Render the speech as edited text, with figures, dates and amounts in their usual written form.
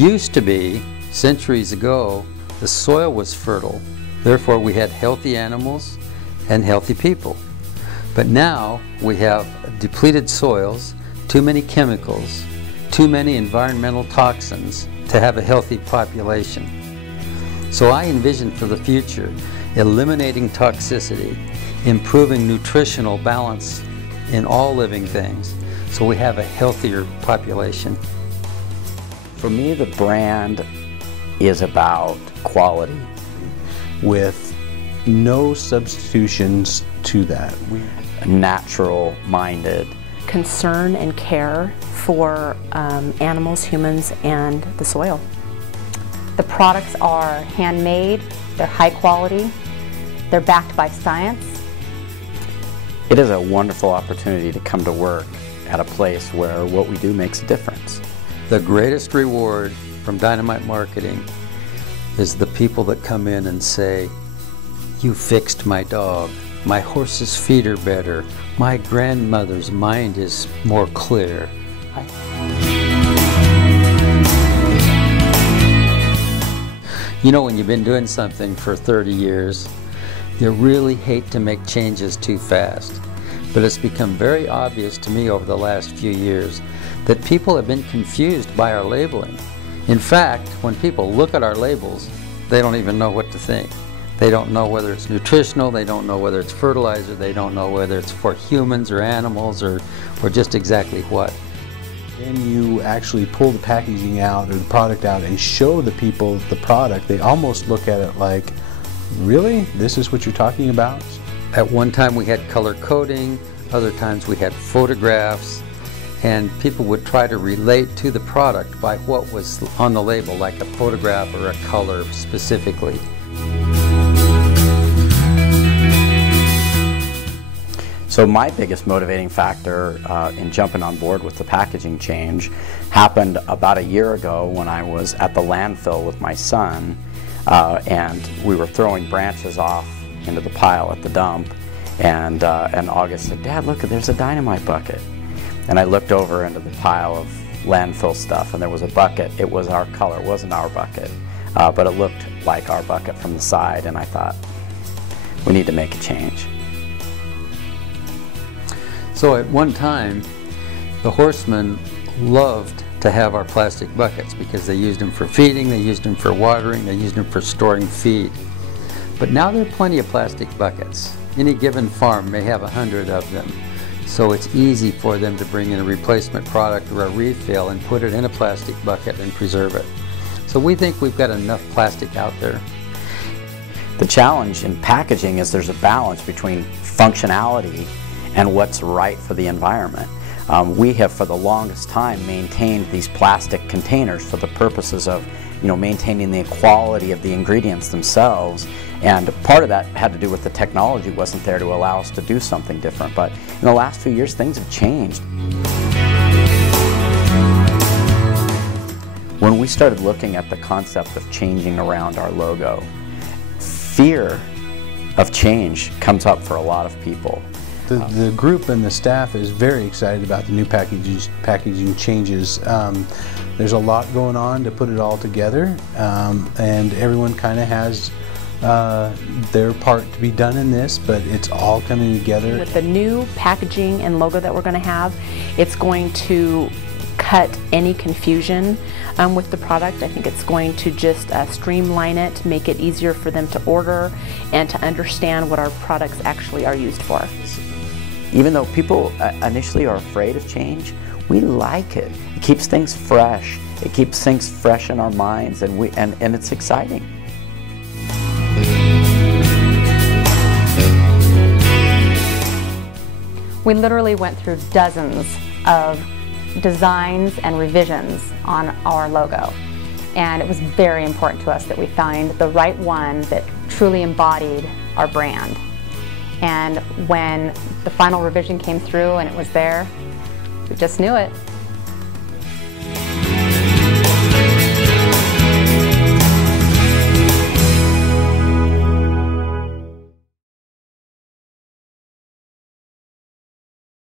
used to be, centuries ago, the soil was fertile. Therefore, we had healthy animals and healthy people. But now we have depleted soils, too many chemicals, too many environmental toxins to have a healthy population. So I envision for the future eliminating toxicity, improving nutritional balance in all living things, so we have a healthier population. For me, the brand is about quality, with no substitutions to that. Natural-minded. Concern and care for animals, humans, and the soil. The products are handmade, they're high quality, they're backed by science. It is a wonderful opportunity to come to work at a place where what we do makes a difference. The greatest reward from Dynamite Marketing is the people that come in and say, "You fixed my dog, my horse's feet are better, my grandmother's mind is more clear." You know, when you've been doing something for 30 years, you really hate to make changes too fast. But it's become very obvious to me over the last few years that people have been confused by our labeling. In fact, when people look at our labels, they don't even know what to think. They don't know whether it's nutritional, they don't know whether it's fertilizer, they don't know whether it's for humans or animals or just exactly what. When you actually pull the packaging out or the product out and show the people the product, they almost look at it like, really? This is what you're talking about? At one time we had color coding, other times we had photographs, and people would try to relate to the product by what was on the label, like a photograph or a color specifically. So my biggest motivating factor in jumping on board with the packaging change happened about a year ago when I was at the landfill with my son, and we were throwing branches off into the pile at the dump, and August said, "Dad, look, there's a Dynamite bucket." And I looked over into the pile of landfill stuff, and there was a bucket. It was our color, it wasn't our bucket, but it looked like our bucket from the side, and I thought, we need to make a change. So at one time, the horsemen loved to have our plastic buckets because they used them for feeding, they used them for watering, they used them for storing feed. But now there are plenty of plastic buckets. Any given farm may have 100 of them. So it's easy for them to bring in a replacement product or a refill and put it in a plastic bucket and preserve it. So we think we've got enough plastic out there. The challenge in packaging is there's a balance between functionality and what's right for the environment. We have for the longest time maintained these plastic containers for the purposes of maintaining the quality of the ingredients themselves, and part of that had to do with the technology wasn't there to allow us to do something different. But in the last few years things have changed. When we started looking at the concept of changing around our logo, fear of change comes up for a lot of people. The group and the staff is very excited about the new packaging changes. There's a lot going on to put it all together, and everyone kind of has their part to be done in this, but it's all coming together. With the new packaging and logo that we're going to have, it's going to cut any confusion with the product. I think it's going to just streamline it, make it easier for them to order and to understand what our products actually are used for. Even though people initially are afraid of change, we like it. It keeps things fresh. It keeps things fresh in our minds, and it's exciting. We literally went through dozens of designs and revisions on our logo, and it was very important to us that we find the right one that truly embodied our brand. And when the final revision came through and it was there, we just knew it.